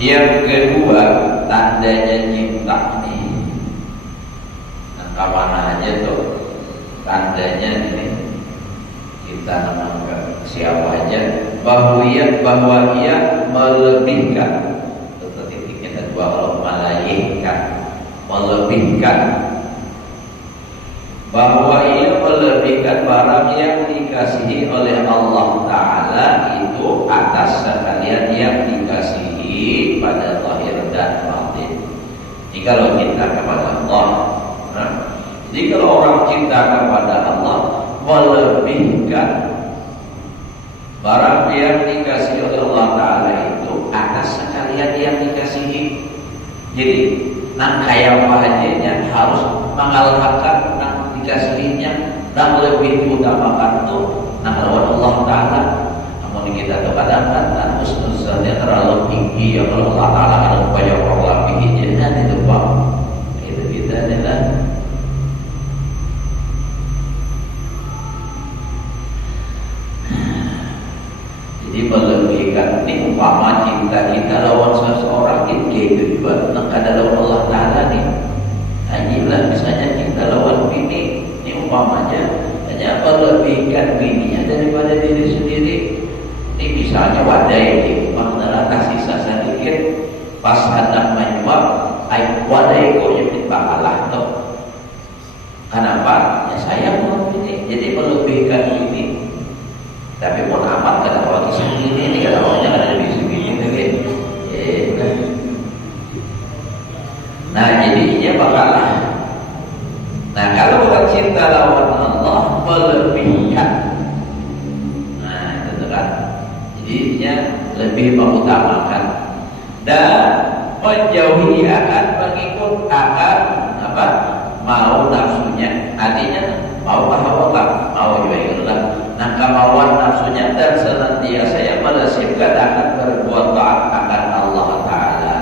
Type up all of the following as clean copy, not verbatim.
Yang kedua, tandanya cinta ini. Nah, kemana aja tuh tandanya ini? Kita menganggap siapa aja bahwa ia melebihkan. Titiknya ada dua, kalau melebihkan bahwa ia melebihkan barang yang dikasihi oleh Allah Ta'ala itu atas sekalian yang dikasihi pada zahir dan batin. Ini kalau cinta kepada Allah. Jadi kalau orang cinta kepada Allah melebihkan barang yang dikasihi oleh Allah Ta'ala itu atas sekalian yang dikasihi. Jadi nang kaya wajahnya harus mengalahkan nang dikasihinya, dan lebih utamakan tuh nang lawan Allah Ta'ala. Namun kita tuh kadang-kadang husnuzannya terlalu tinggi ya kalau Allah Ta'ala kalau banyak orang tinggi jadi itu Pak. Itu kita adalah jadi melebihkan ini umpama cinta kita lawan seseorang ini kedua nang kada lawan Allah Ta'ala nih. Inilah misalnya kita lawan bini, ini umpamanya hanya melebihkan bininya daripada diri sendiri. Ini misalnya wadai di rumah adalah kasih sasa dikit, pas hendak menyuap, wadai kok jadi pahala tuh. Kenapa? Ya saya mau ini, jadi melebihkan ini. Tapi pun amat kata orang sendiri, ini kata orangnya ada di sini lagi. Nah jadinya bakalah. Nah kalau orang cinta lawan Allah melebihkan, nah itu kan jadinya lebih mengutamakan. Dan menjauhi akan mengikut akan apa mau nafsunya, artinya mau hawa mau juga nah kemauan nafsunya dan senantiasa yang melesipkan akan berbuat taat akan Allah Ta'ala.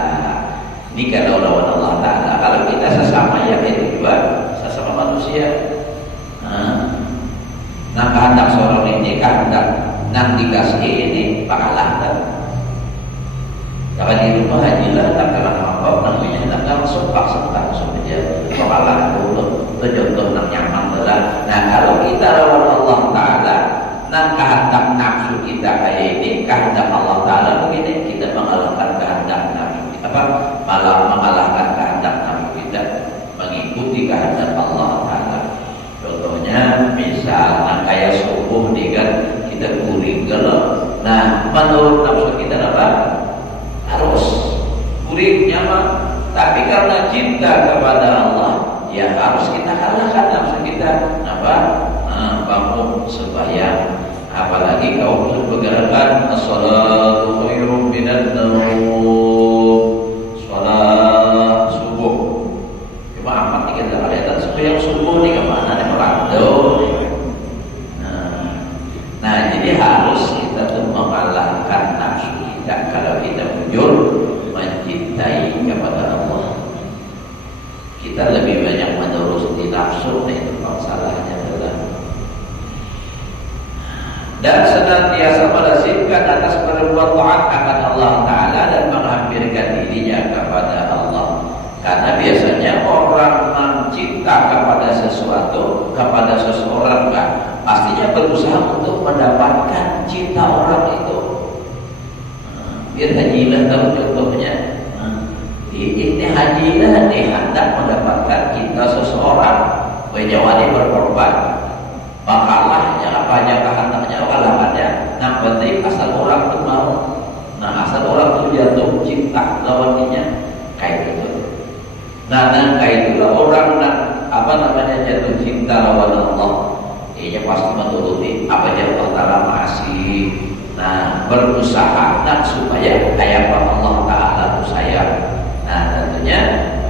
Ini kalau lawan Allah Ta'ala. Kalau kita sesama ya itu juga sesama manusia. Nah kehendak seorang ini kehendak nang dikasih ini pakalah kan. Kalau di rumah hajilah tak kalah apa namanya tak kalah suka saja pakalah dulu contoh nang nyaman lah. Nah kalau kita lawan Allah Ta'ala nang kehendak nafsu kita kayak ini kehendak Allah Ta'ala begini kita mengalahkan kehendak nafsu kita malah mengalahkan kehendak nafsu kita mengikuti kehendak Allah Ta'ala. Contohnya misalnya kayak subuh nih kan kita kuring kalau nah menurut nafsu kita apa harus kuring nyaman, tapi karena cinta kepada Allah ya harus kita kalahkan nafsu kita apa bangun sembahyang, apalagi kaum bergerakan as-salatu khairum minan naum, salat subuh cuma amat nih kita kelihatan sembahyang subuh nih kemana nih merantau. Nah jadi harus kita tuh mengalahkan nafsu kita kalau kita jujur mencintai kepada Allah. Kita lebih banyak menuruti nafsu, itu masalahnya adalah dan senantiasa melazimkan atas berbuat taat akan Allah Ta'ala dan menghampirkan dirinya kepada Allah. Karena biasanya orang mencinta kepada sesuatu, kepada seseorang kan, pastinya berusaha untuk mendapatkan cinta orang itu. Biar hajilah tahu contohnya. Ini hajilah nih hendak mendapatkan cinta seseorang, menjawani berkorban. Bakalahnya apanya kehendaknya kalahannya. Nah penting asal orang itu mau. Nah asal orang itu jatuh cinta lawannya kayak gitu. Nah kayak itulah orang apa namanya jatuh cinta lawan Allah. Ia pasti menuruti apa yang Allah Ta'ala masih. Nah berusaha dan supaya kayak Allah Ta'ala itu sayang. Nah tentunya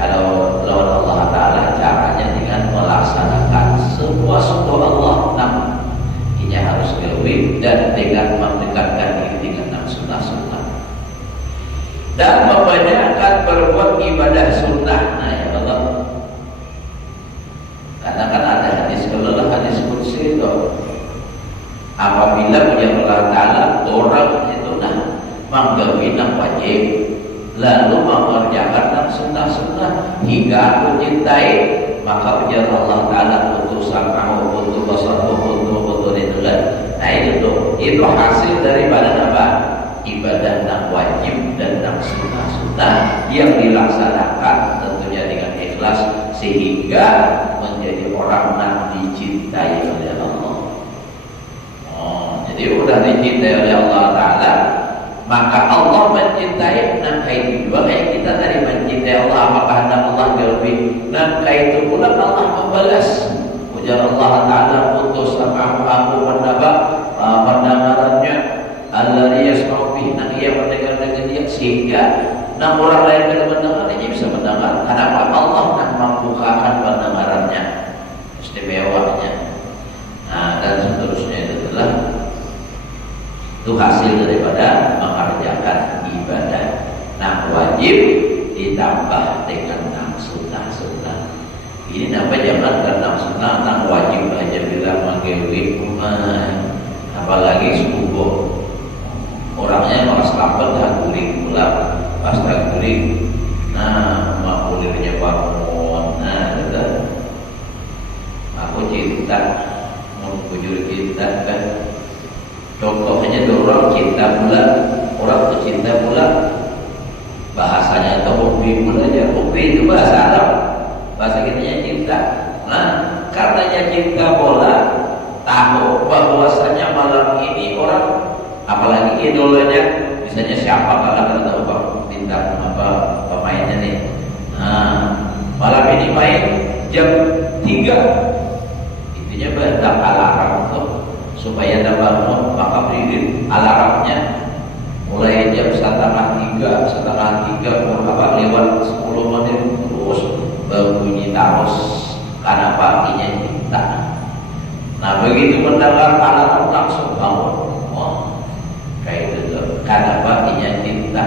kalau lawan Allah Ta'ala caranya dengan melaksanakan semua sunnah Allah. Nah ini harus dilalui dan dengan mendekatkan diri dengan sunnah-sunnah dan membanyakkan berbuat ibadah sunnah. Nah ya Allah, karena kan ada hadis kelelahan hadis kursi itu apabila punya Allah Ta'ala orang itu menggawi wajib lalu mengerjakan sunnah-sunnah hingga aku cintai, maka ujar Allah Ta'ala untuk sam'ahu, untuk basarhu, untuk itulah. Nah itu hasil daripada apa? Ibadah yang wajib dan yang sunnah-sunnah yang dilaksanakan tentunya dengan ikhlas sehingga menjadi orang yang dicintai oleh Allah. Jadi udah dicintai oleh Allah Ta'ala, maka Allah mencintai. Nah itu juga kayak kita tadi mencintai Allah, apakah hendak Allah lebih. Nah itu pula Allah membalas. Ujar Allah Ta'ala putus aku mendapat pendengarannya alladzi yasma'u bihi. Nah ia mendengar dengan dia sehingga orang lain yang mendengar dia bisa mendengar. Karena Allah membukakan pendengarannya, istimewanya. Nah dan seterusnya itu adalah itu hasil daripada mengerjakan ibadah. Nah wajib ditambah dengan sunnah-sunnah. Ini namanya jangan karena sunnah, nang wajib aja bilang menggewi rumah, apalagi subuh. Orangnya malah selamat dah guring pulang, pas dah guring. Nah mak kulirnya bangun. Nah udah. Aku cinta, mau bujur cinta kan. Contohnya orang cinta pula, orang itu cinta pula, bahasanya itu hobi pula aja. Hobi itu bahasa Arab, bahasa kitanya cinta. Nah, karenanya cinta bola, tahu bahwasanya malam ini orang, apalagi idolanya, misalnya siapa kalau tahu bang bintang apa pemainnya nih. Nah, malam ini main jam 3, intinya bentak alarm tuh. Supaya dapat bangun, maka berdiri alarmnya mulai jam 2:30, 2:30 lewat 10 menit terus berbunyi terus karena paginya cinta. Nah begitu mendengar alarm langsung bangun. Oh, kayak itu karena paginya cinta.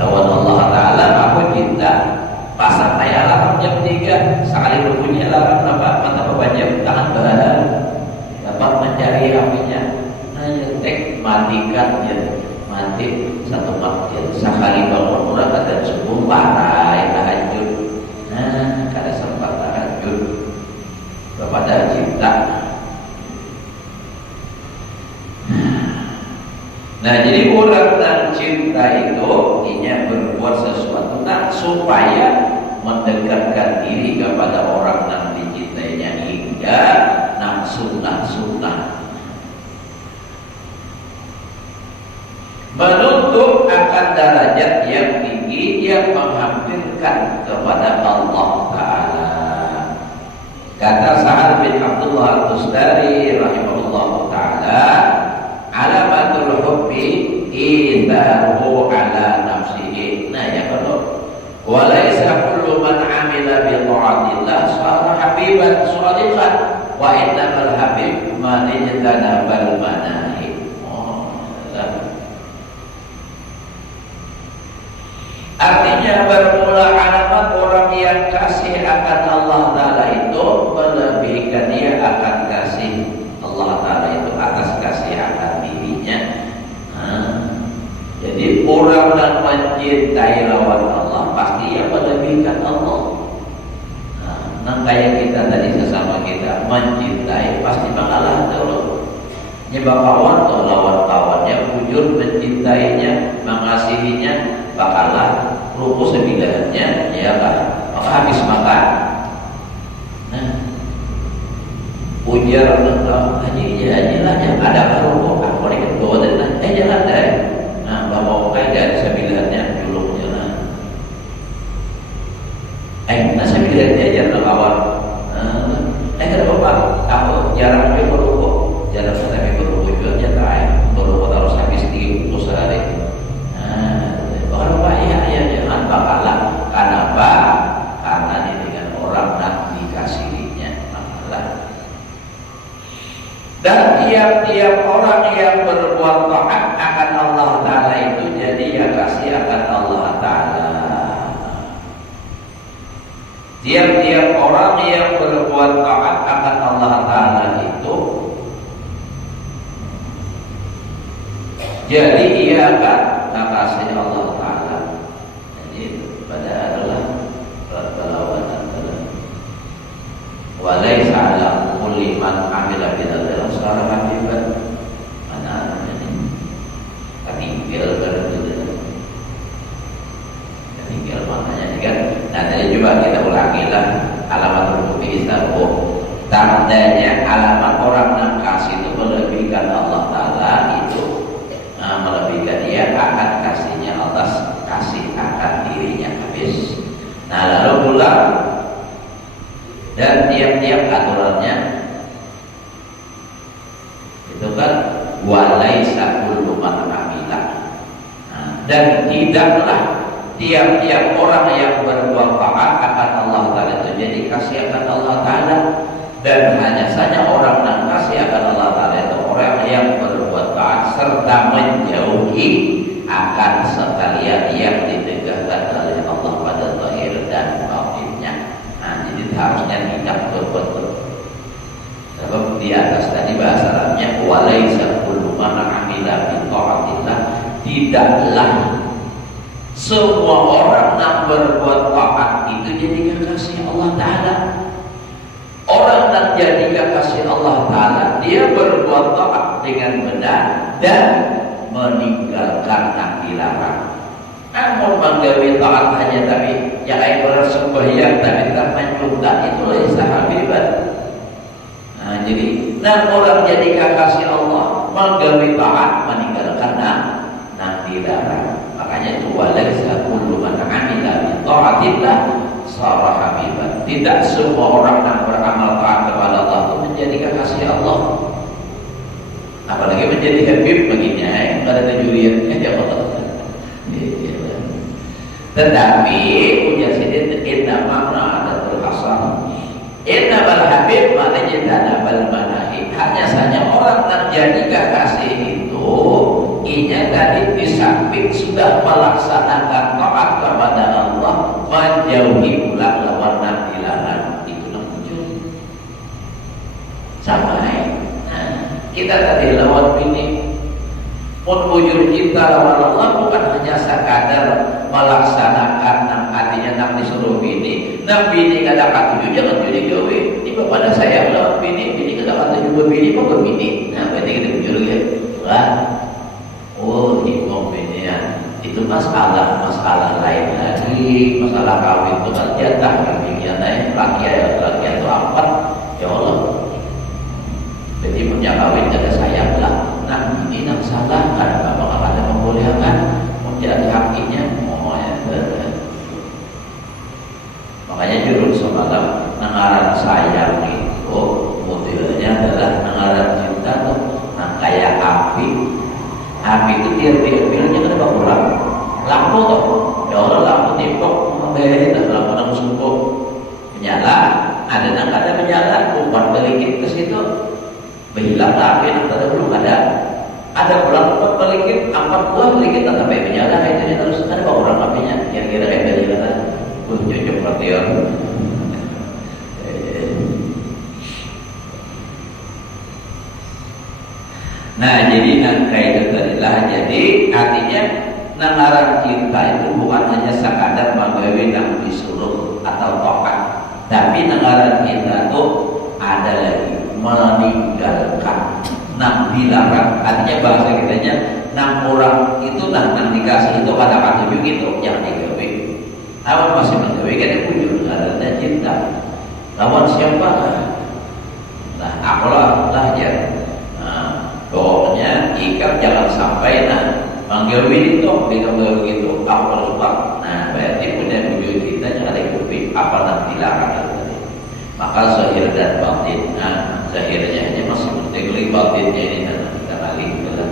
Lawan Allah Ta'ala aku cinta. Pasang saya alarm jam 3 sekali berbunyi alarm mata bapak jam tangan bahan dapat mencari HP-nya. Tek matikan ya mati satu waktu sekali bangun udah kata subuh parai tahajud. Nah kada sempat tahajud kepada cinta. Nah jadi orang dan cinta itu inya berbuat sesuatu supaya mendekatkan diri kepada orang yang dicintainya hingga sunnah menuntut akan derajat yang tinggi yang menghampirkan kepada Allah Ta'ala. Kata Sa'ad bin Abdullah Al-Tustari rahimahullah Ta'ala, alamatul hubbi idahu ala nafsihi. Nah ya betul. Walaysa kullu man amila bi ta'atillah sara habiban shalihan wa innamal habib man ijtanabal manahi. Artinya bermula alamat orang yang kasih akan Allah Ta'ala itu melebihkan dia akan kasih Allah Ta'ala itu atas kasih akan dirinya. Jadi orang yang mencintai lawan Allah pasti yang melebihkan Allah. Nah kayak kita tadi sesama kita mencintai pasti mengalah dulu. Nyebab kawan atau lawan kawannya jujur mencintainya, mengasihinya bakalah rukus sebidahnya ya kan maka habis makan. Nah ujar haji lah yang ada kerupuk aku dikit bawa dan jangan deh. Nah bawa kayak dari sebidahnya dulu jalan. Nah sebidahnya jangan kawan. Kenapa Pak? Aku jarang ambil kerupuk, jarang saya ambil kerupuk jualnya terakhir kerupuk harus habis 3 bungkus sehari. Jangan bakalah. Kenapa? Karena ini dengan orang yang dikasihinya bakalah. Dan tiap-tiap orang yang berbuat taat akan Allah Ta'ala itu jadi ya kasih akan Allah Ta'ala. Tiap-tiap orang yang berbuat taat akan Allah Ta'ala itu jadi ia akan kasih Allah Ta'ala. Pada adalah perlawanan walaysa ala kulli man amila bidzalika sara habiban mana ini tinggal tinggal maknanya kan. Nah tadi coba kita ulangi lah alamat rububi istabu tandanya alamat orang yang kasih itu melebihkan Allah Ta'ala itu melebihkan dia akan kasihnya atas kasih akan dirinya habis. Nah lalu pula dan tiap-tiap aturannya itu kan walaysa kullu man amila. Dan tidaklah tiap-tiap orang yang berbuat taat akan Allah Ta'ala itu jadi kasih akan Allah Ta'ala. Dan hanya saja orang yang kasih akan Allah Ta'ala itu orang yang berbuat taat serta menjauhi akan sekalian yang ditegakkan oleh Allah pada zahir dan batinnya. Nah, jadi harusnya tidak berbuat. Sebab di atas tadi bahasa Arabnya walaysa kullu man amila bi ta'atillah, tidaklah semua orang yang berbuat taat itu jadi kekasih Allah Ta'ala. Orang yang jadi kekasih Allah Ta'ala dia berbuat taat dengan benar dan meninggalkan yang dilarang. Namun menggawi taat hanya tapi yang ibarat sembahyang tapi tak mencungkat itu laisa habiban. Nah jadi orang jadi kekasih Allah menggawi taat meninggalkan yang dilarang. Makanya itu walaysa kullu man amila bi ta'atillah sara habiban. Tidak semua orang yang beramal taat kepada Allah itu menjadi kekasih Allah. Nah, apalagi menjadi Habib baginya yang ada Juliannya ya Allah. Tetapi punya sini inna makna adatul hasan. Inna bal Habib maknanya dana bal manahi. Hanya saja orang terjadi kekasih itu inya tadi di samping sudah melaksanakan taat kepada Allah, menjauhi pula lawan dilarang. Itu muncul sampai kita tadi lawan ini pun wujud cinta lawan Allah bukan hanya sekadar melaksanakan artinya nak disuruh bini. Nah bini kada katuju jangan jadi gawe. Tiba pada saya lawan bini kada katuju bini apa bini. Nah berarti kita muncul ya. Wah. Oh ibu bini ya. Itu masalah lain lagi. Masalah kawin itu kan jatah pilihannya laki itu apa? Ya Allah. Jadi punya kawin ada sayang lah. Nah ini yang salah karena bapak ada membolehkan menjadi hakinya. Makanya jurus semalam nengaran sayang itu modelnya adalah nengaran cinta tuh. Nah kayak api itu diambilnya kan kurang lampu tuh. Ya Allah lampu timpuk memberi dan lampu nang sumpuk menyala. Ada menyala bukan balikin ke situ. Berhilang api yang tadi belum ada berapa balikin 4 buah balikin tetap menyala itu terus ada berapa apinya kira-kira kayak menyala. Cocok perhatian. Nah jadi nangka itu tadilah. Jadi artinya namaran cinta itu bukan hanya sekadar magawe yang disuruh atau tokat, tapi namaran cinta itu ada lagi meninggalkan, nang dilarang. Artinya bahasa kitanya nang orang itu nang dikasih itu pada katuju gitu yang digawe. Lawan masih menggawe kan wujud ada cinta. Lawan siapa? Nah apalah ya. Pokoknya ikat jangan sampai menggawe itu dengan begitu apa lupa. Nah berarti punya wujud kita jangan digawe apa nang dilarang tadi. Maka zahir dan batin. Nah zahirnya hanya masih penting batinnya ini kita kali dalam.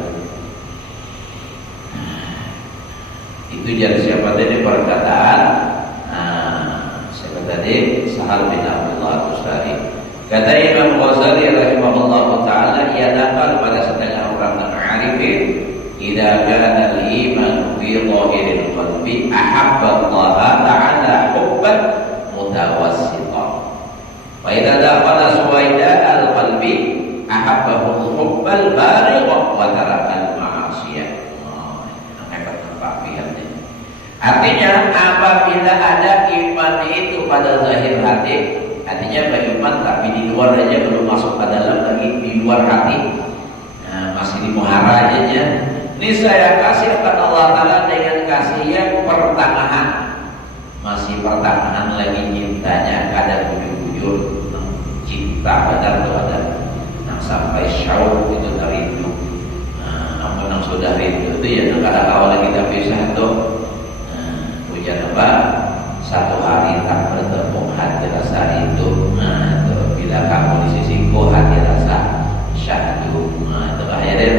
Itu jadi siapa tadi perkataan siapa tadi Sahal bin Abdullah Tustari. Kata Imam Ghazali rahimahullah taala ia dapat pada setengah orang yang arifin idza kana al-iman fi dhahiril qalbi ahabba Allah ta'ala hubban mutawassitan wa idza dakhala suwaida al-qalbi ahabbahu hubbal barigh wa tarakal ma'asiyah. Artinya apabila ada iman itu pada zahir hati, artinya beriman tapi di luar aja belum masuk ke dalam lagi di luar hati, masih di muhara aja. Ini saya kasih kepada Allah Taala dengan kasih yang pertengahan, masih pertengahan lagi cintanya, kadang bujur-bujur cinta pada nah sampai syauq itu rindu. Namun yang sudah rindu itu ya kadang awal lagi kita pisah tuh. Apa satu hari tak bertemu hati rasa itu. Nah itu bila kamu di sisiku hati rasa syahdu. Nah itu bahaya deh.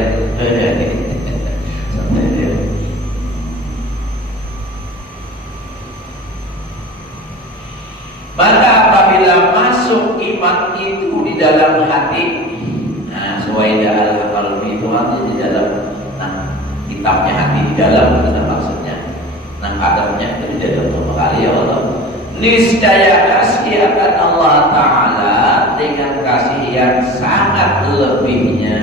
Maka apabila masuk iman itu di dalam hati, nah suwaida al-qalbi itu artinya di dalam, kitabnya hati di dalam itu maksudnya. Adamnya itu tidak berapa kali ya Allah. Niscaya kasih akan Allah Ta'ala dengan kasih yang sangat lebihnya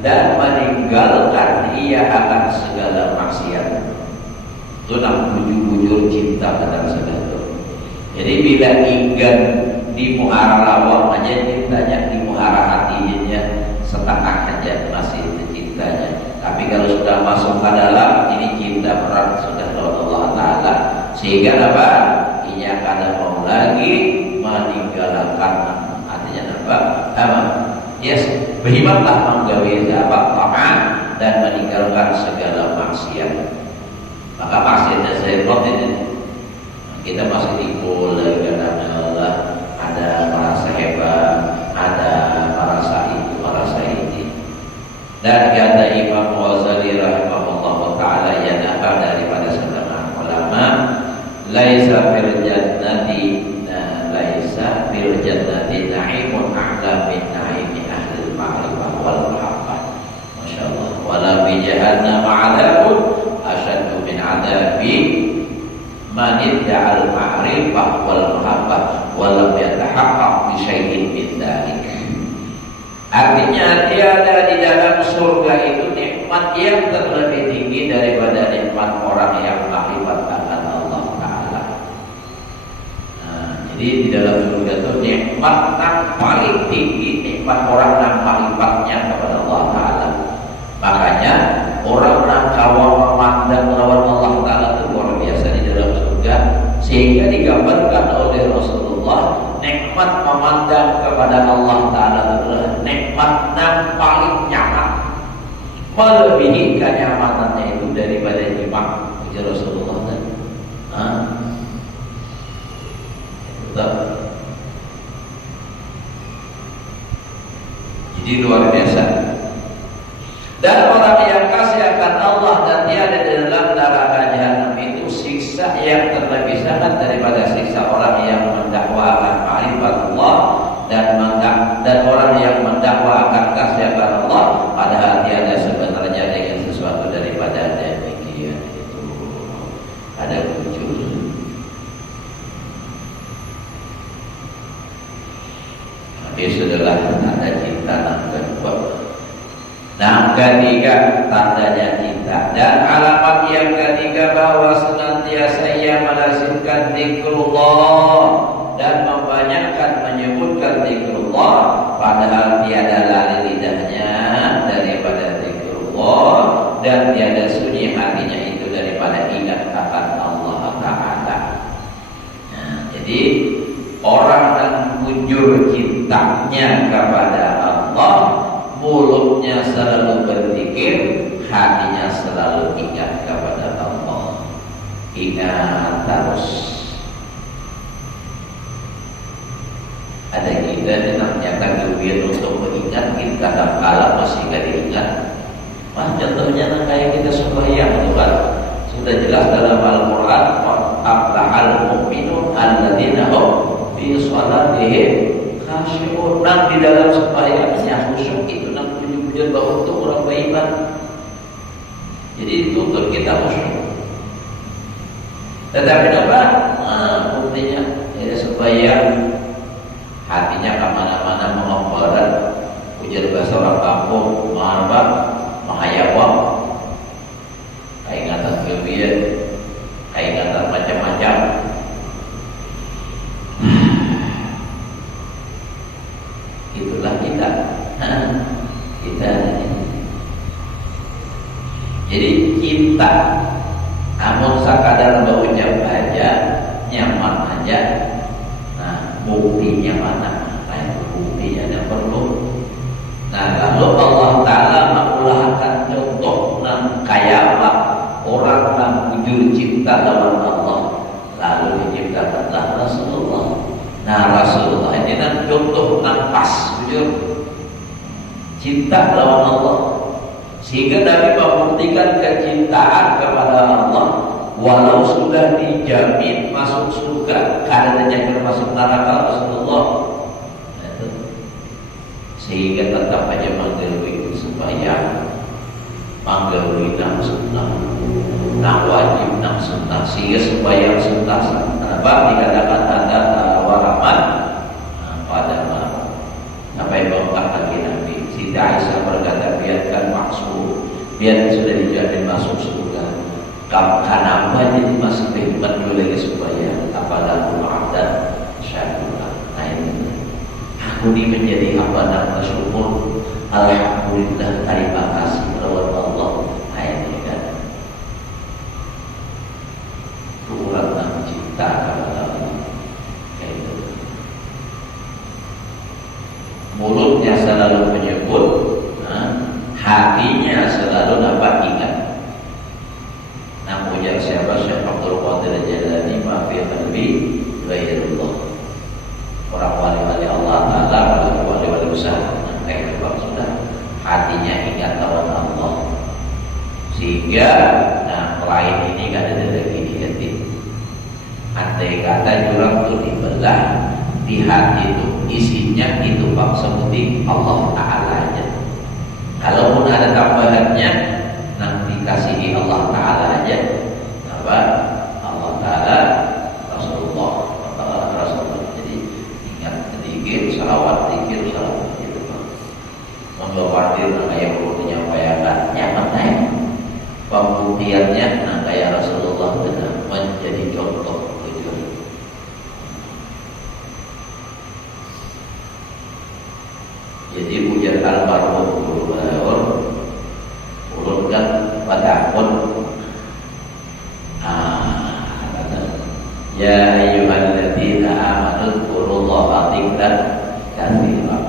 dan meninggalkan ia akan segala maksiat. Itu nak bujur-bujur cinta pada segala. Jadi bila ingin di muhara lawang aja cintanya, di muhara hatinya setengah aja masih cintanya. Tapi kalau sudah masuk ke dalam ini cinta berat sudah lawan Allah Ta'ala, sehingga apa? Ia kada mau lagi meninggalkan, artinya apa? Yes, berhimmatlah menggawe apa taat dan meninggalkan segala maksiat. Maka maksiatnya saya ini kita masih dikul karena Allah, ada merasa hebat, ada merasa itu, merasa ini. tidak al-ma'rifah wal mahabbah walam yatahaqqaq bi syai'in min dzalik. Artinya tiada di dalam surga itu nikmat yang terlebih tinggi daripada nikmat orang yang makrifat akan Allah Ta'ala. Jadi di dalam surga itu nikmat yang paling tinggi nikmat orang yang makrifatnya kepada Allah Ta'ala. Makanya orang yang kawal memandang lawan Allah Ta'ala itu luar biasa di dalam surga, sehingga digambarkan oleh Rasulullah nikmat memandang kepada Allah Ta'ala adalah nikmat yang paling nyaman, melebihi kenyamanannya itu daripada jima. Ujar Rasulullah kan? Jadi luar biasa. Dan orang yang kasih akan Allah dan tiada di dalam neraka jahanam itu siksa yang terlebih sangat daripada siksa orang yang mendakwakan ma'rifat Allah dan orang yang mendakwakan kasih akan Allah padahal tiada sebenarnya dengan sesuatu daripada demikian itu. Ada wujud. Tapi setelah ada cinta yang kedua, nah ketiga tandanya cinta, dan alamat yang ketiga bahwa senantiasa ia melazimkan zikrullah dan membanyakkan menyebutkan zikrullah padahal tiada lari lidahnya daripada zikrullah dan tiada sunyi hatinya itu daripada ingat akan Allah Ta'ala. Nah, jadi orang yang mujur cintanya kepada Allah, mulutnya selalu berzikir, hatinya selalu ingat kepada Allah. Ingat terus. Ada kita yang nyatakan duit untuk mengingat, kita kadang-kala masih gak diingat. Contohnya kayak kita sembahyang Tuhan. Sudah jelas dalam Al-Quran, aflahal mu'minun alladzina hum fi shalatihim khasyu'un. Di dalam sembahyangnya khusyuk itu tujuan bahwa untuk orang beriman. Jadi dituntut kita khusyuk. Tetapi apa? Buktinya ya sembahyang hatinya kemana-mana mengombaran, ujar bahasa orang kampung, mengharap, menghayawang, ingatan kebian, ingatan macam-macam. Itulah kita. Kita jadi cinta, namun sekadar berucap aja, nyaman aja. Nah, buktinya mana? Buktinya ada perlu. Nah, kalau Allah Ta'ala mengulahkan contoh kayak apa orang yang jujur cinta lawan Allah, lalu diciptakanlah Rasulullah. Nah, Rasulullah ini kan contoh yang pas jujur cinta lawan Allah, sehingga Nabi membuktikan kecintaan kepada Allah walau sudah dijamin masuk surga karena jangan masuk neraka Rasulullah. Sehingga tetap aja manggil supaya manggil nang sunnah, nang wajib, nang sunnah, sehingga supaya sunnah kenapa dikatakan ada waraman pada apa yang bangkat lagi Nabi. Siti Aisyah berkata biarkan maksud, biar sudah dijamin masuk surga. Kenapa jadi masih menjual lagi supaya apalah dan syaitan. Nah ini aku ini menjadi hamba dan bersyukur. Alhamdulillah, terima kasih kepada Allah. Nah ini kan kurang cinta kepada Allah. Itu mulutnya selalu menyebut, hatinya selalu dapat ingat. Namun yang siapa Syekh Abdul Qadir Jalani mafi qalbi ghairullah. Orang wali-wali Allah Ta'ala, wali-wali usaha kayak sudah hatinya ingat lawan Allah, sehingga lain ini gak ada lagi diganti. Andai kata jurang itu dibelah, di hati itu isinya itu bang seperti Allah Ta'ala aja. Kalaupun ada tambahannya, nanti dikasihi Allah Ta'ala aja. Apa? Allah Ta'ala Ya ayyuhalladzina amanu dzkurullaha dzikran katsiran.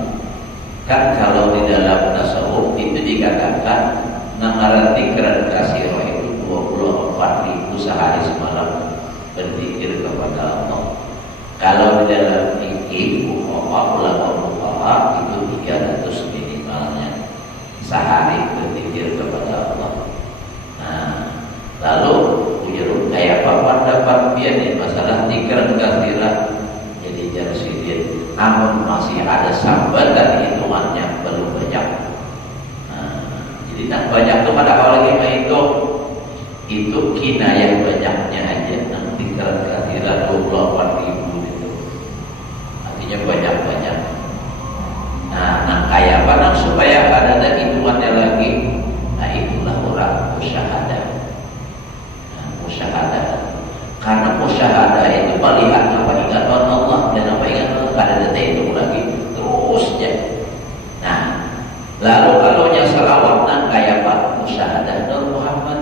Kan kalau di dalam tasawuf itu dikatakan namaran dzikran katsiran itu 24.000 sehari semalam berzikir kepada Allah. Kalau di dalam fikih ulama itu 300 minimalnya sehari berzikir kepada Allah. Nah, lalu ujar kayak apa pendapat dia nih masalah dzikran katsiran? Jadi jarsidin, namun masih ada sambatan hitungannya belum banyak. Nah, jadi tak banyak tuh pada kalau lagi menghitung itu kinayah banyaknya aja. Nanti dzikran 24.000 itu artinya banyak-banyak. Nah kayak apa supaya ada hitungannya lagi? Nah itulah orang musyahadah. Nah, musyahadah karena musyahadah itu melihat apa ingatan Allah dan apa ingatan Allah pada data itu lagi terusnya. Nah lalu kalau salawat nah kayak apa? Musyahadah Nabi Muhammad.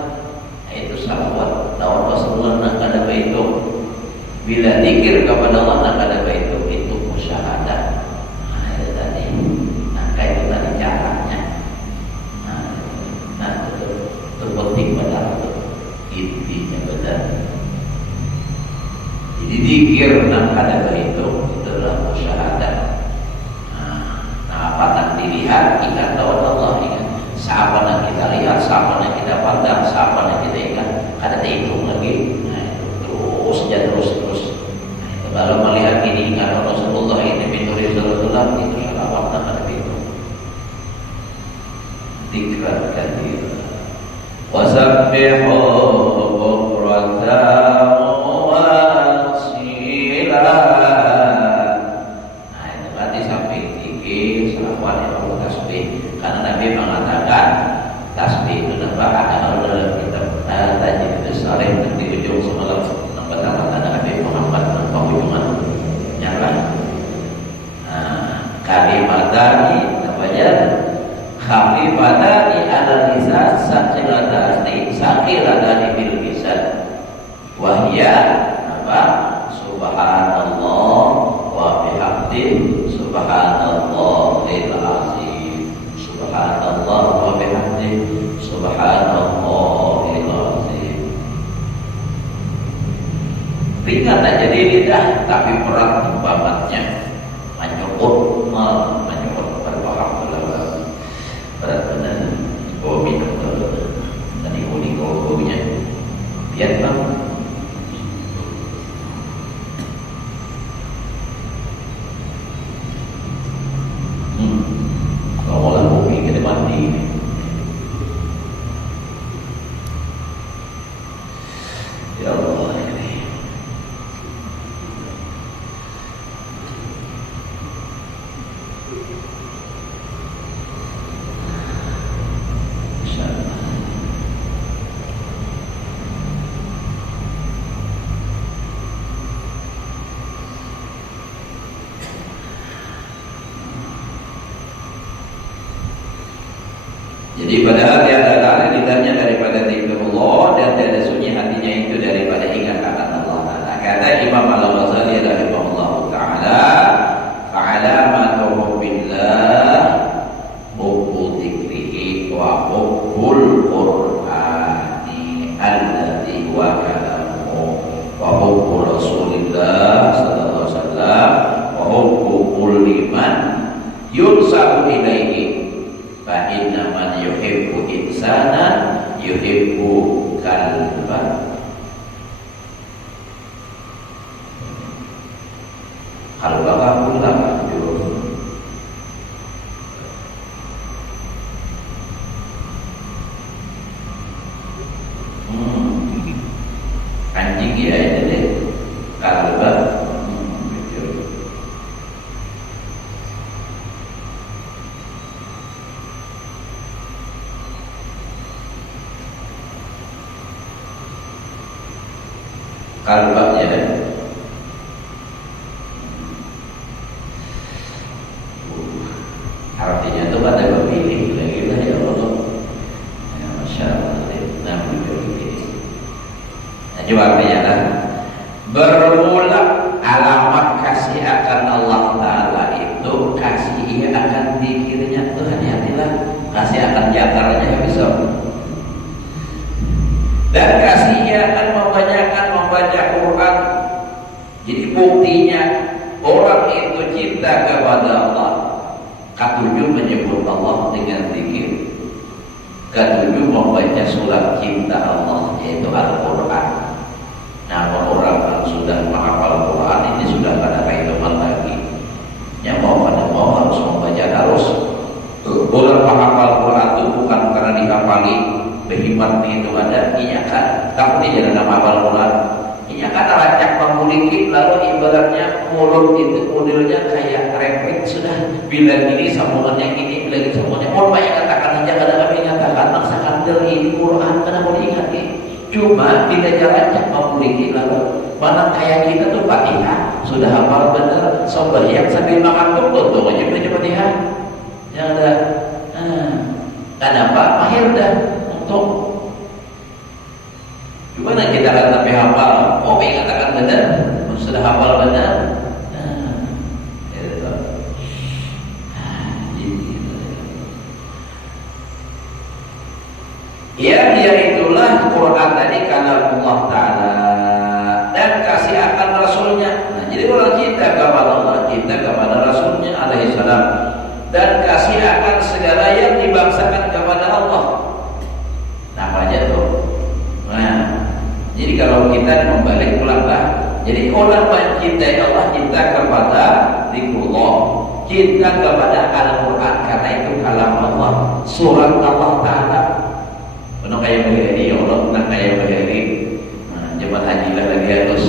Nah itu salawat lawan Rasulullah nah kada itu. Bila zikir kepada Allah nah kada itu musyahadah. Nah itu tadi. Nah kayak itu tadi caranya. Nah itu penting benar itu intinya benar. Jadi zikir nah kada itu adalah musyahadah. Nah apa nak dilihat ingat lawan Allah ingat. Siapa nak kita lihat, siapa nak kita pandang, siapa nak kita ingat. Kada dihitung lagi. Nah itu terus. Nah, itu kalau melihat ini ingat Rasulullah ini binuri Rasulullah itu salawat tak ada itu. Dzikran katsiran. Wasabbihu bukratan wa asila. Nah itu berarti sampai zikir, salawat itu tasbih. Karena Nabi mengatakan tasbih itu ada dalam kitab Tajid As-Sarih di ujung semalam pertama Nabi Muhammad penghujungan jalan. Kalimatani namanya khafifatani ala lisan saqilatani bil lisan. Wahya apa? Subhanallah wa bihamdihi subhanallahil azim. Subhanallah wa bihamdihi subhanallahil azim. Ringan aja di lidah tapi berat timbangannya. Menyebut berpaham berat benar. Oh minum dulu. Tadi kuning kokonya. Biar bang. Kalau lah kopi kita mandi. Ya Allah. Jadi padahal dia adalah lidahnya daripada zikrullah dan tiada sunyi hatinya itu daripada ingatan Allah Ta'ala. Kata Imam Al-Ghazali rahimahullah Ta'ala, fa'alamatu hubbillah hubbu dzikrihi wa hubbul qur'ani alladzi huwa kalamuhu wa hubbu Rasulillah sallallahu alaihi wasallam wa hubbu kulli man yursalu ilaihi. Fa inna man yuhibbu insana yuhibbu kalban. Kalau bakal pulang dulu. Anjing ya ini deh. Kalban. Kalbaknya artinya itu pada memilih lagi lah ya Allah. Ya, Masya Allah. Nah, itu artinya lah Bermula alamat kasih akan Allah Ta'ala itu kasih ia akan dikirnya tuh hati-hatilah, kasih akan jakarnya bisa. Dan kasih ia akan membaca Quran. Jadi buktinya orang itu cinta kepada Allah. Ketujuh menyebut Allah dengan zikir. Ketujuh membaca surat cinta Allah, yaitu Al-Quran. Nah, orang yang sudah menghafal Quran ini sudah pada kehidupan lagi. Yang mau harus membaca terus. Orang menghafal Quran itu bukan karena dihafali, berhimat itu ada, iya kan? Tapi dia dalam menghafal Quran, iya kan racak memuliki, lalu ibaratnya mulut itu modelnya kayak refleks sudah. Bila gini sambungannya gini, bila gini sambungannya. Mau banyak katakan aja, kadang kami katakan maksakan dari ini Quran karena mau diingat ini. Cuma tidak jalannya memiliki lalu mana kayak kita tuh Fatihah sudah hafal benar, sembahyang sambil makan tuh aja baca Fatihah. Yang ada, kenapa? Akhir dah untuk gimana kita kan tapi hafal? Oh, katakan benar, sudah hafal benar. Ya, dia itulah Quran tadi kalam Allah Ta'ala dan kasih akan Rasulnya. Nah, jadi orang cinta kepada Allah, cinta kepada Rasulnya alaihi salam, dan kasih akan segala yang dibangsakan kepada Allah. Namanya tuh. Nah, jadi kalau kita membalik ulanglah, jadi orang mencintai Allah, cinta kepada zikrullah, cinta kepada Al-Quran karena itu kalam Allah, surat Allah Ta'ala. Penuh kayak begini, ya Allah, penuh kayak begini. Nah, jemaah haji lah lagi harus.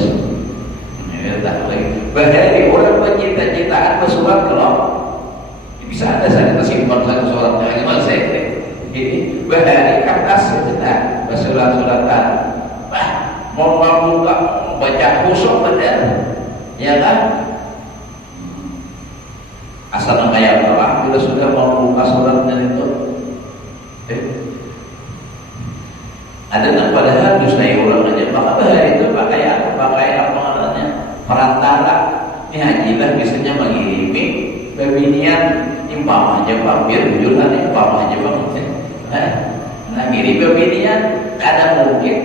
Ya, tak boleh. Bahari orang pencipta-ciptaan bersurat kalau bisa ada saya tersimpan satu surat yang gimana saya ini bahari kertas cetak bersurat-suratan. Bah, mau buka baca khusyuk benar, ya kan? Asal kayak apa? Bila sudah mau buka suratnya itu, ada yang padahal dustai orang aja, maka bahari itu pakai apa namanya perantara. Ini hajilah biasanya mengirimi pembinian impam aja pampir jualan impam aja bang. Nah ngirim pembinian kadang mungkin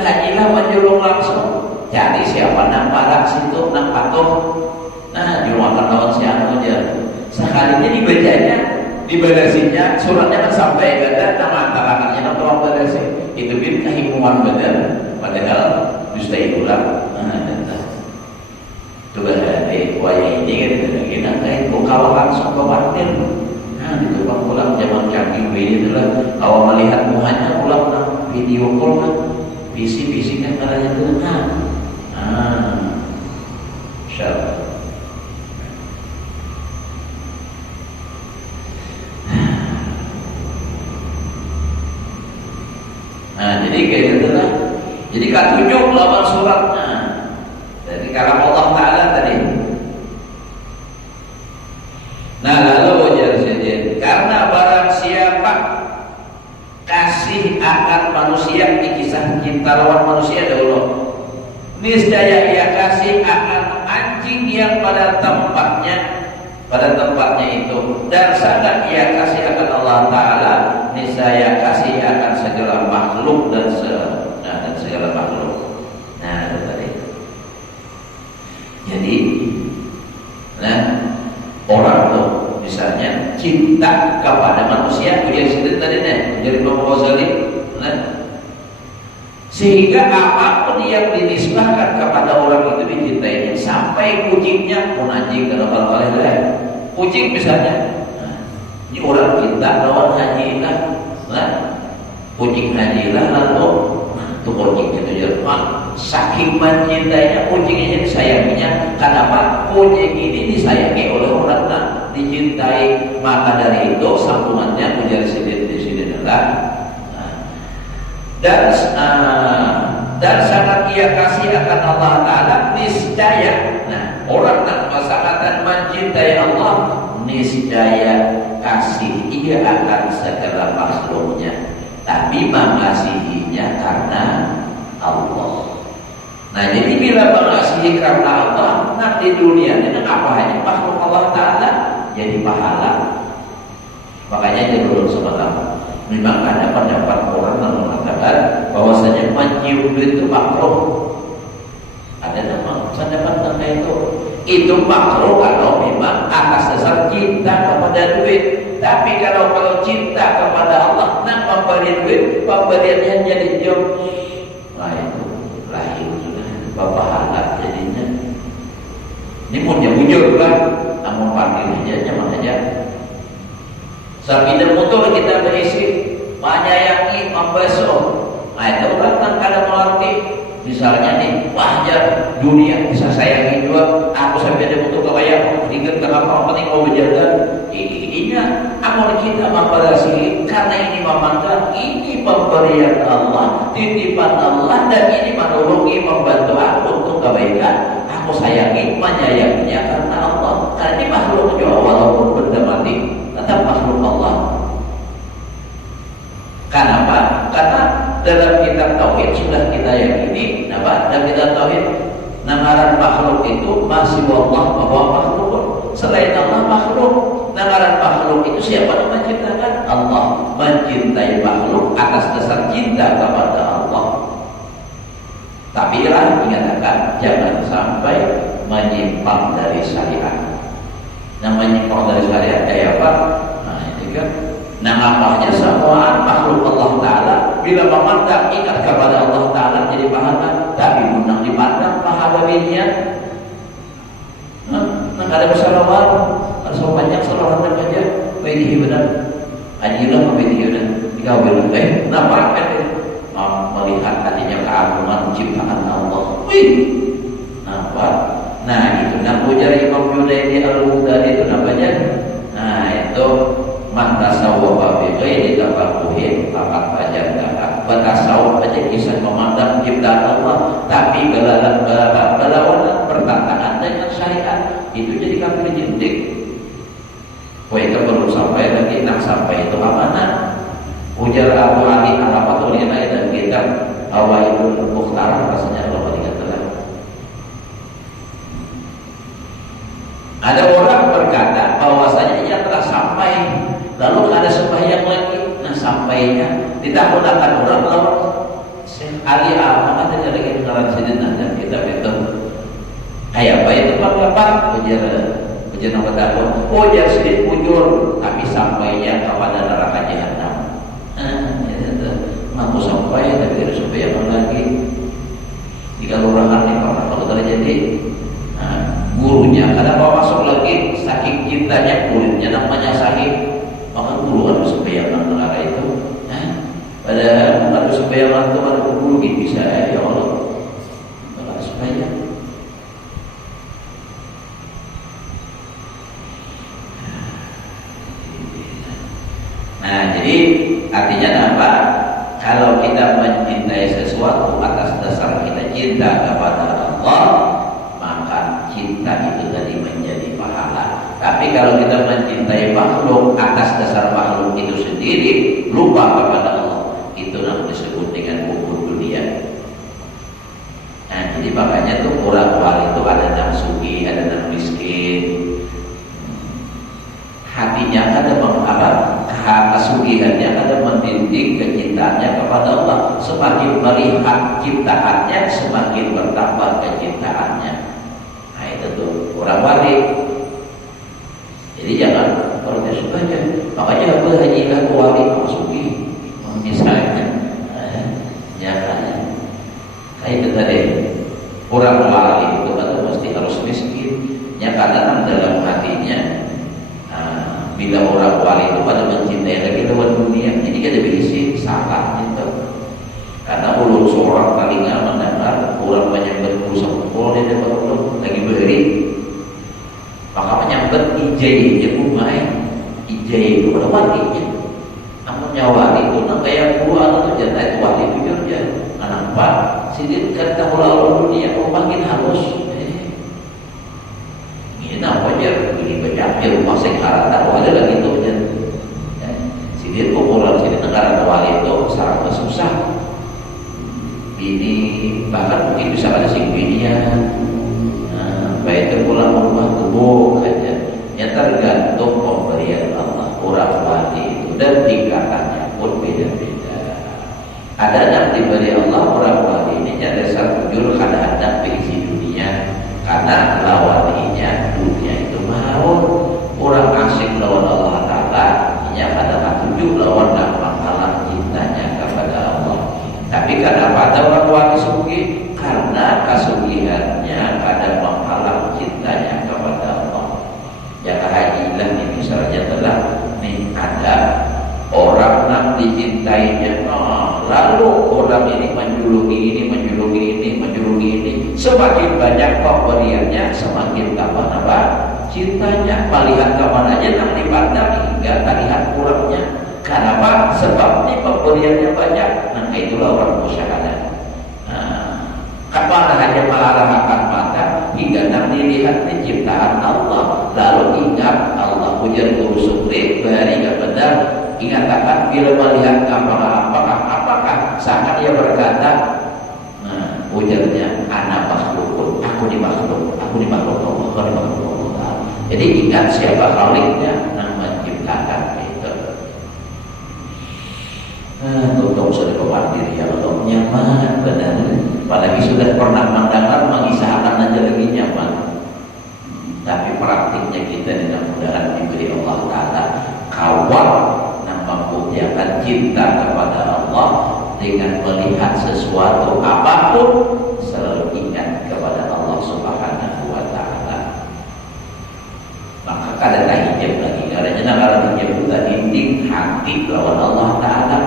hajilah menjulung langsung cari siapa nak parak situ nak patuh. Nah jualan lawan siapa aja sekalinya dibacanya dibadasinya suratnya kan sampai ada nama antara nama tolong badasi. Itu bin kehimuan benar padahal dustai ulang. Coba hati waya ini kan kita kayak kalau langsung khawatir. Nah itu bang ulang zaman kami ini itulah kalau melihat mukanya ulang video call kan visi kan caranya itu insyaallah. Nah, jadi kayak gitu lah. Jadi ketujuh lawan suratnya. Jadi kalam Allah Ta'ala tadi. Nah, lalu jadi karena barang siapa kasih akan manusia di kisah cinta lawan manusia dahulu, niscaya ia kasih akan anjing yang pada tempatnya itu, dan sangat ia kasih akan Allah Ta'ala, niscaya kasih akan segala makhluk dan segala makhluk. Nah itu tadi. Jadi orang tuh misalnya cinta kepada manusia, ujar sendiri tadi jadi Imam Ghazali, sehingga apapun yang dinisbahkan kepada orang itu dicintainya, sampai kucingnya pun anjing kalau lain. Kucing misalnya, ini orang cinta lawan haji lah, kucing haji lah lalu tuh kucing itu jerman, saking mencintainya kucingnya disayanginya. Kenapa? Kucing ini disayangi oleh orang yang dicintai, maka dari itu sambungannya menjadi sini adalah dan sangat ia kasih akan Allah Ta'ala, niscaya. Nah, orang yang sangat mencintai Allah, niscaya kasih ia akan segala makhluknya, tapi mengasihinya karena Allah. Nah jadi bila mengasihi karena Allah, nah di dunia ini apa hanya makhluk Allah Ta'ala jadi pahala. Makanya dia belum sebentar. Memang ada pendapat orang yang mengatakan bahwasanya mencium itu makruh. Ada nama pendapat tentang itu. Itu makruh kalau memang atas dasar cinta kepada duit. Tapi kalau cinta kepada Allah, nah memberi duit, pemberiannya jadi jauh. Nah itu lahir sudah berpahala jadinya. Ini punya bujur lah, namun parkir aja makanya. Sepeda motor kita berisi menyayangi, membasuh. Nah itu kan kadang mengerti. Misalnya nih, wajar dunia bisa sayangi juga. Aku sepeda motor kebayang, ingat kenapa penting mau berjalan. Ininya, amal kita memperhatikan karena ini memandang ini pemberian Allah, titipan Allah, dan ini menolongi, membantu aku untuk kebaikan. Aku sayangi, menyayanginya karena Allah. Karena ini makhluk juga walaupun benda mati, tetap makhluk Allah. Kenapa? Karena dalam kitab tauhid sudah kita yakini, dalam kitab tauhid namaran makhluk itu masih Allah bahwa makhluk. Selain Allah makhluk, namaran makhluk itu siapa yang menciptakan? Allah. Mencintai makhluk atas dasar cinta kepada Allah. Tapi ingatkan jangan sampai menyimpang dari syariat. Nah menyimpang dari syariat kayak apa? Nah itu kan. Nah apanya semua makhluk Allah Ta'ala bila memandang ingat kepada Allah Ta'ala jadi pahala. Tapi undang dipandang pahala dirinya. Nah ada bersalawat, ada banyak salawat saja. Baik benar. Ajilah baik benar. Jika benar, nampak kan? Melihat hatinya keagungan ciptaan Allah. Nampak? Nah itu nak ujar Imam Junaidi Al-Baghdadi itu namanya. Nah itu man tasawwafa bi ghairi tafaqquhin faqad wajada. Bertasawuf aja bisa memandang ciptaan Allah, tapi berlawanan bertentangan dengan syariat, itu jadi kafir jindik. Itu perlu sampai lagi nak sampai itu amanah. Ujar Abu Ali Al-Fatihah dan kitab Hawaidul Mukhtar rasanya Allah dikatakan. Ada orang berkata bahwasanya ia telah sampai, lalu ada sembahyang lagi. Nah sampainya ditakutkan orang lawan Syekh Ali Ahmad ada lagi mengarang sejenak dan kitab itu. Ayah apa itu Pak? Ujar nama takut. Ujar sedikit ujur, tapi sampainya kepada neraka jahanam. Mampu sampai tapi ada sembahyang lagi. Jika lurahan nih kalau terjadi. Gurunya kadang mau masuk lagi saking cintanya muridnya namanya sahih, maka guru harus sembahyang neraka itu. Padahal harus sembahyang itu ada guru bisa ya Allah. Maka sembahyang. Nah jadi artinya apa? Kalau kita mencintai sesuatu atas dasar kita cinta kepada Allah, maka cinta itu tadi menjadi pahala. Tapi kalau kita mencintai makhluk atas dasar makhluk itu sendiri, lupa kepada Allah, itu namanya disebut dengan kufur dunia. Nah, jadi makanya tuh orang wali itu ada yang sugi, ada yang miskin. Hatinya ada kesugihannya ada mendidik kecintaannya kepada Allah. Semakin melihat ciptaannya, semakin bertambah kecintaannya. Nah itu tuh orang wali. Jadi jangan protes saja. Makanya berhaji aku wali masuki, misalnya, jangan. Kayak itu tadi orang wali itu kan mesti harus miskin. Ya karena dalam hatinya, bila orang wali itu pada mencintai lagi lewat dunia, jadi kita berisi salah gitu. Karena ulun seorang telinga mendengar orang menyambut berusaha pukul dia dapat ulun lagi beri, maka menyambut ijai dia pun main ijai itu pada walinya. Namun nyawa itu nak kayak guru atau jantai itu wali jujur dia. Nampak sidin kata ulun dunia makin halus. Ini apa dia ini banyak di rumah sekarang tak ada lagi tu je. Sidin orang sini negara wali itu sangat susah. Ini bahkan mungkin bisa ada sih Semakin banyak pemberiannya, semakin tambah cintanya. Melihat kemananya tak dipandang hingga terlihat kurangnya. Kenapa? Sebab ini pemberiannya banyak. Nah, itulah orang musyahadah. Kemana hanya mengarahkan mata hingga tak dilihat ciptaan Allah. Lalu ingat Allah ujar guru sukri bari benar. Ingat akan bila melihat apakah seakan ia berkata, nah ujarnya anak makhluk, aku di makhluk Allah, kau di makhluk Allah. Jadi ingat siapa khaliknya, nah menciptakan itu. Tutup sudah kewadir ya Allah, nyaman benar. Apalagi sudah pernah mendengar mengisahkan aja lagi nyaman. Tapi praktiknya kita mudah-mudahan diberi Allah Ta'ala kawal yang membuktikan cinta kepada Allah dengan melihat sesuatu apapun selalu ingat kepada Allah Subhanahu wa Ta'ala. Maka kada hijab lagi karena kalau hijab itu dinding hati lawan Allah Ta'ala.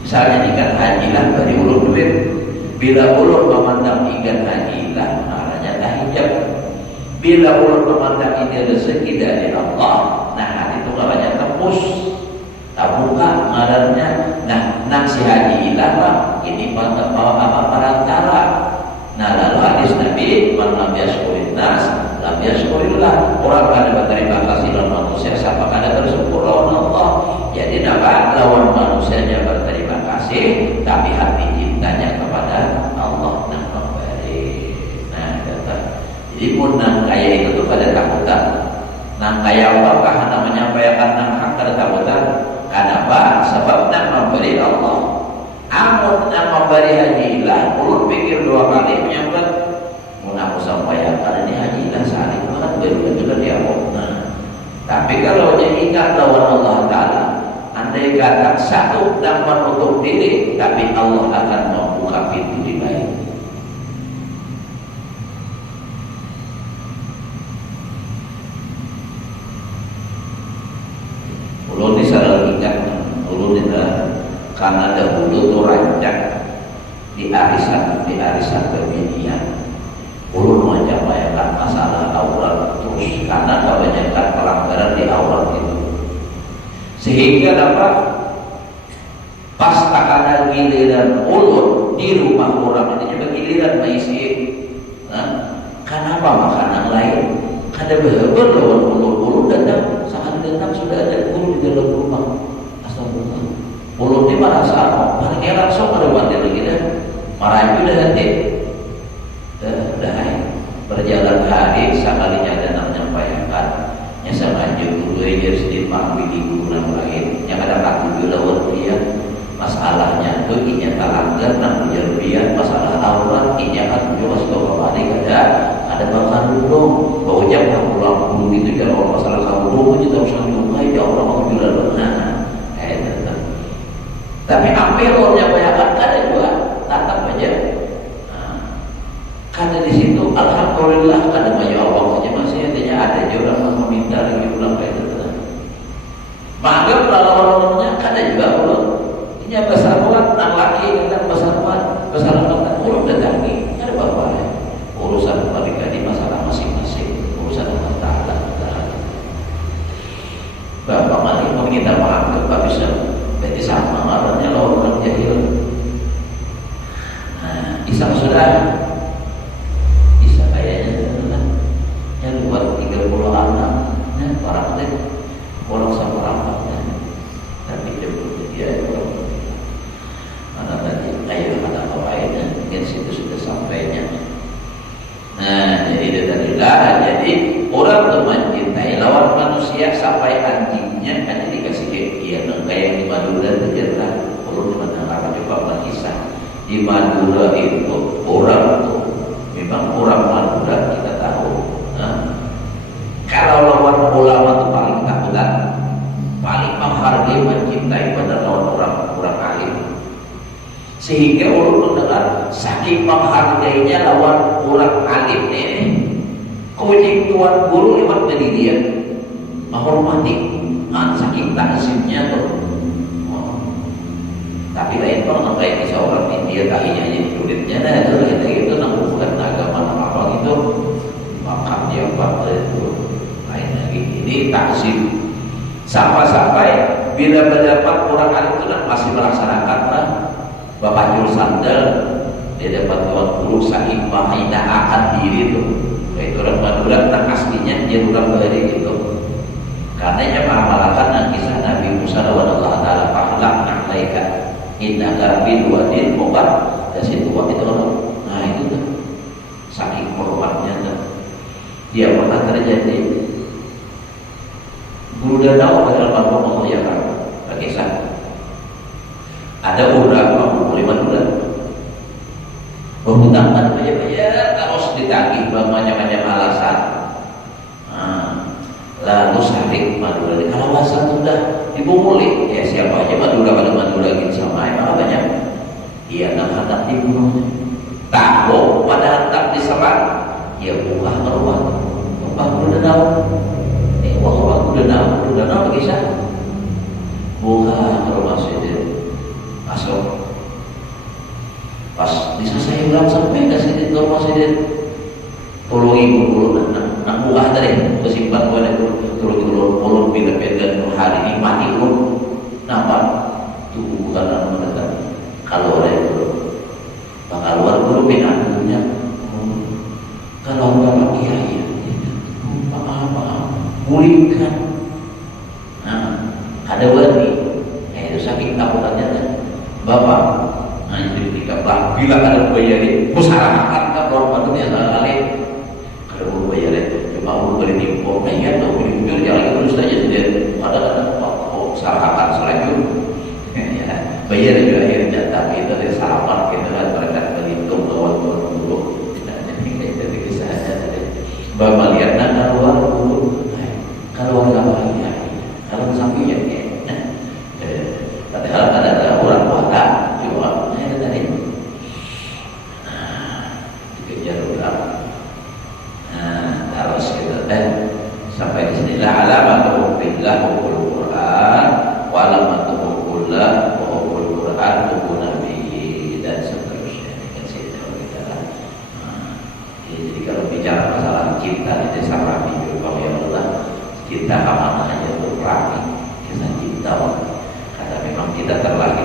Misalnya ikan hajilah dari ulun duit, bila ulun memandang ikan hajilah maknanya tak hijab. Bila ulun memandang ini rezeki dari Allah, nah itu namanya tembus. Tak buka ngarannya. Nah si haji ilah ini apa perantara. Nah lalu hadis Nabi, man lam yashkurin nas lam yashkurillah. Orang kada berterima kasih lawan manusia, siapa kada bersyukur lawan Allah. Jadi nampak lawan manusianya berterima kasih, tapi hati cintanya kepada Allah yang memberi. Nah kata, jadi pun nang kaya itu tuh pada takutan. Nang kaya apakah namanya menyampaikan nang hak kada takutan? Kenapa? Sebab nang memberi Allah. Amun nang memberi hajilah, ulun pikir dua kali menyambut. Mun aku sampaikan ini hajilah saling banget betul-betul dia nah. Tapi kalau dia ingat lawan Allah Ta'ala, andai kata satu dan menutup diri, tapi Allah akan membuka pintu di lain. Ulun ini selalu ingat, ulun itu karena dahulu itu rancak di arisan pemilihan. Ulun menyampaikan masalah aurat terus karena kebanyakan pelanggaran di aurat itu. Sehingga dapat pas takana giliran ulun di rumah orang ini juga giliran maisi. Kenapa makanan lain? Kada beheber lawan ulun datang, saat datang sudah ada guru di dalam rumah. Astagfirullah. Ulun ini merasa paling langsung ada mati lagi dah. Marah juga hati. Dah berjalan hari sekalinya ada menyampaikan. Yang sengaja dulu aja sedikit mengambil guru lain yang ada takut lawan dia. Masalahnya itu inya talanggar nang ujar masalah aurat inya kan juga sudah kembali ada bahkan dulu bahwa jam pulang dulu itu kalau masalah kamu dulu kita harus mencoba ya Allah mau bilang benar. Tapi hampir orangnya banyak ada juga tatap aja. Karena di situ alhamdulillah kada banyak Allah saja masih ada juga orang meminta lagi ulang kayak itu. Maka lawan-lawannya kada juga ulun. Ini besaruan nang laki dengan besaruan urut datangi. Ada apa-apa ya? Urusan keluarga di masalah masing-masing, urusan Allah Ta'ala. Bapak mari mau kita paham ke bisa berarti sama arahnya lawan orang jahil. Nah, isang sudah bisa kayaknya yang buat 30 anak orang lain orang sama orang tapi dia mana tadi ayo ada lainnya mungkin situ sudah sampainya. Nah jadi itu tadilah jadi orang tuh mencintai lawan manusia sampai anjingnya kan dikasih dia kayak di Madura itu cerita perlu mendengar coba berkisah di Madura itu orang tuh memang orang Madura kita tahu. Kalau lawan ulama itu paling takutan, paling menghargai, mencintai pada lawan orang alim. Sehingga orang mendengar saking menghargainya lawan orang alim ini, kucing tuan guru lewat dari dia menghormati, saking takzimnya tuh. Tapi lain kalau kayak seorang India kakinya jadi kulitnya, nah itu kayak gitu. azim. Sampai bila mendapat orang alim itu kan masih melaksanakan Bapak Jul Sandal, dia dapat tuan guru saking menghinakan diri tuh. Itu orang Madura tak aslinya dia orang balik gitu. Karena dia mengamalkan kisah Nabi Musa wa Allah taala pahlak alaika innaka bil wadil muqad. Dan situ waktu itu orang. Nah itu tuh saking hormatnya tuh. Dia pernah terjadi guru danau dalam album Allah ya kan kisah ada beberapa boleh Madura berhutang kan bayar terus ditagih macam-macam alasan. Lalu sarik Madura kalau alasan sudah dibunguli ya siapa aja Madura kalau Madura gitu sama emang banyak iya nak dibunuh tahu pada tak diserang ya buka meruat buka guru danau wah udah tahu kisah buka rumah sini masuk pas disesai ulang sampai ke sini rumah sini tolong ibu dulu nak buka tadi kesimpan gue tolong bila-bila hari ini mati pun nampak itu bukan nama datang kalau ada itu bakal luar dulu pinahnya kalau ada kiai apa pulihkan. Nah, ada wali, itu saking takutannya kan, bapak. Nah, jadi ketika bila ada bayarin, musyawarah kan keluar batunya sekali. Kalau bayarin, cuma boleh diimpor, iya tuh boleh diimpor, jalan terus saja sudah. Ada musyawarah selanjut, ya bayar juga akhirnya tapi itu dari sahabat kita kan mereka berhitung bahwa dulu. Jadi kisahnya tadi, bapak lihat nana luar dulu. Kalau orang bahagia, kalau sampingnya padahal ada orang kuat cuma tadi dikejar orang. Terus kita sampai di sini lah alamatu billah hubul Quran wa alamatu hubbullah wa hubbul Quran hubbun nabi dan seterusnya. Kan situ kita jadi kalau bicara masalah cinta di desa Rabi kalau yang Allah kita amanah hanya untuk perangi kisah cinta karena memang kita terlahir